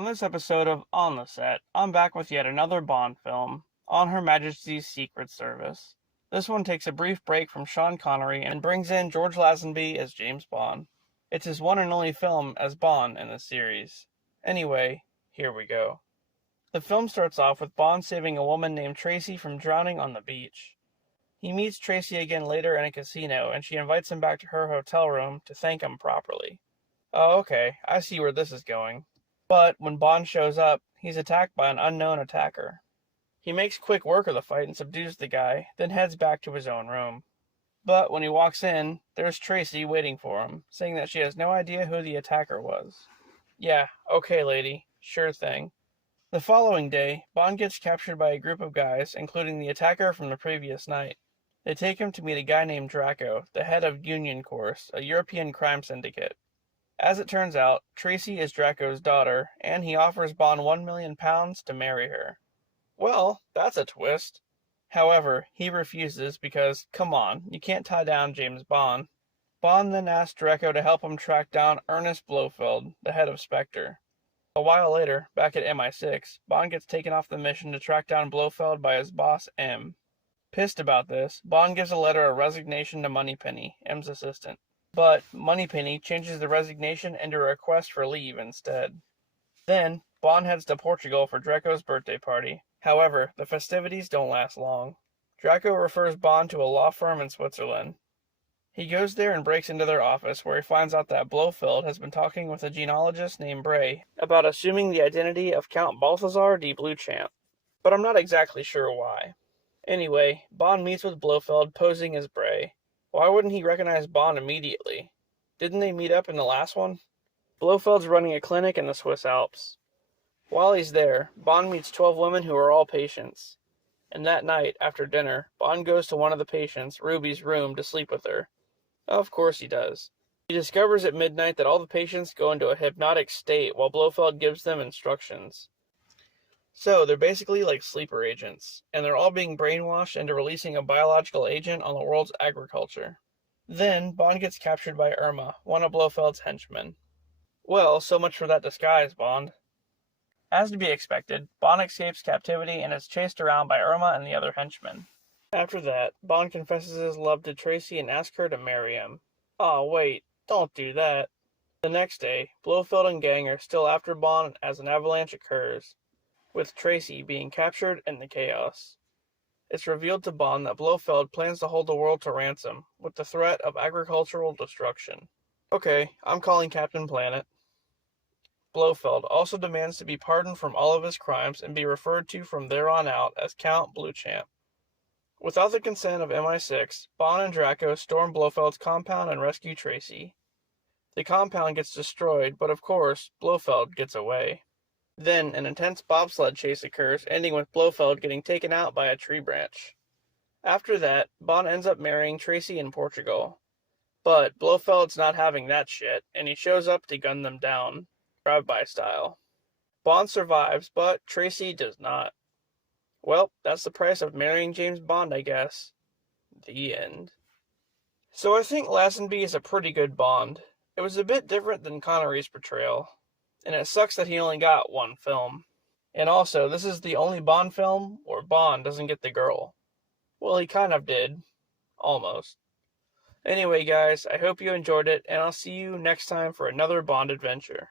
On this episode of On the Set, I'm back with yet another Bond film, On Her Majesty's Secret Service. This one takes a brief break from Sean Connery and brings in George Lazenby as James Bond. It's his one and only film as Bond in the series. Anyway, here we go. The film starts off with Bond saving a woman named Tracy from drowning on the beach. He meets Tracy again later in a casino, and she invites him back to her hotel room to thank him properly. Oh, okay, I see where this is going. But when Bond shows up, he's attacked by an unknown attacker. He makes quick work of the fight and subdues the guy, then heads back to his own room. But when he walks in, there's Tracy waiting for him, saying that she has no idea who the attacker was. Yeah, okay lady, sure thing. The following day, Bond gets captured by a group of guys, including the attacker from the previous night. They take him to meet a guy named Draco, the head of Union Corps, a European crime syndicate. As it turns out, Tracy is Draco's daughter, and he offers Bond £1 million to marry her. Well, that's a twist. However, he refuses because, come on, you can't tie down James Bond. Bond then asks Draco to help him track down Ernest Blofeld, the head of SPECTRE. A while later, back at MI6, Bond gets taken off the mission to track down Blofeld by his boss, M. Pissed about this, Bond gives a letter of resignation to Moneypenny, M's assistant. But Moneypenny changes the resignation into a request for leave instead. Then, Bond heads to Portugal for Draco's birthday party. However, the festivities don't last long. Draco refers Bond to a law firm in Switzerland. He goes there and breaks into their office, where he finds out that Blofeld has been talking with a genealogist named Bray about assuming the identity of Count Balthazar de Bluchamp. But I'm not exactly sure why. Anyway, Bond meets with Blofeld posing as Bray. Why wouldn't he recognize Bond immediately? Didn't they meet up in the last one? Blofeld's running a clinic in the Swiss Alps. While he's there, Bond meets 12 women who are all patients. And that night, after dinner, Bond goes to one of the patients, Ruby's room, to sleep with her. Of course he does. He discovers at midnight that all the patients go into a hypnotic state while Blofeld gives them instructions. So, they're basically like sleeper agents, and they're all being brainwashed into releasing a biological agent on the world's agriculture. Then, Bond gets captured by Irma, one of Blofeld's henchmen. Well, so much for that disguise, Bond. As to be expected, Bond escapes captivity and is chased around by Irma and the other henchmen. After that, Bond confesses his love to Tracy and asks her to marry him. Aw, wait, don't do that. The next day, Blofeld and gang are still after Bond as an avalanche occurs, with Tracy being captured in the chaos. It's revealed to Bond that Blofeld plans to hold the world to ransom, with the threat of agricultural destruction. Okay, I'm calling Captain Planet. Blofeld also demands to be pardoned from all of his crimes and be referred to from there on out as Count Bluchamp. Without the consent of MI6, Bond and Draco storm Blofeld's compound and rescue Tracy. The compound gets destroyed, but of course, Blofeld gets away. Then, an intense bobsled chase occurs, ending with Blofeld getting taken out by a tree branch. After that, Bond ends up marrying Tracy in Portugal. But Blofeld's not having that shit, and he shows up to gun them down, drive-by style. Bond survives, but Tracy does not. Well, that's the price of marrying James Bond, I guess. The end. So I think Lazenby is a pretty good Bond. It was a bit different than Connery's portrayal. And it sucks that he only got one film. And also, this is the only Bond film where Bond doesn't get the girl. Well, he kind of did. Almost. Anyway, guys, I hope you enjoyed it, and I'll see you next time for another Bond adventure.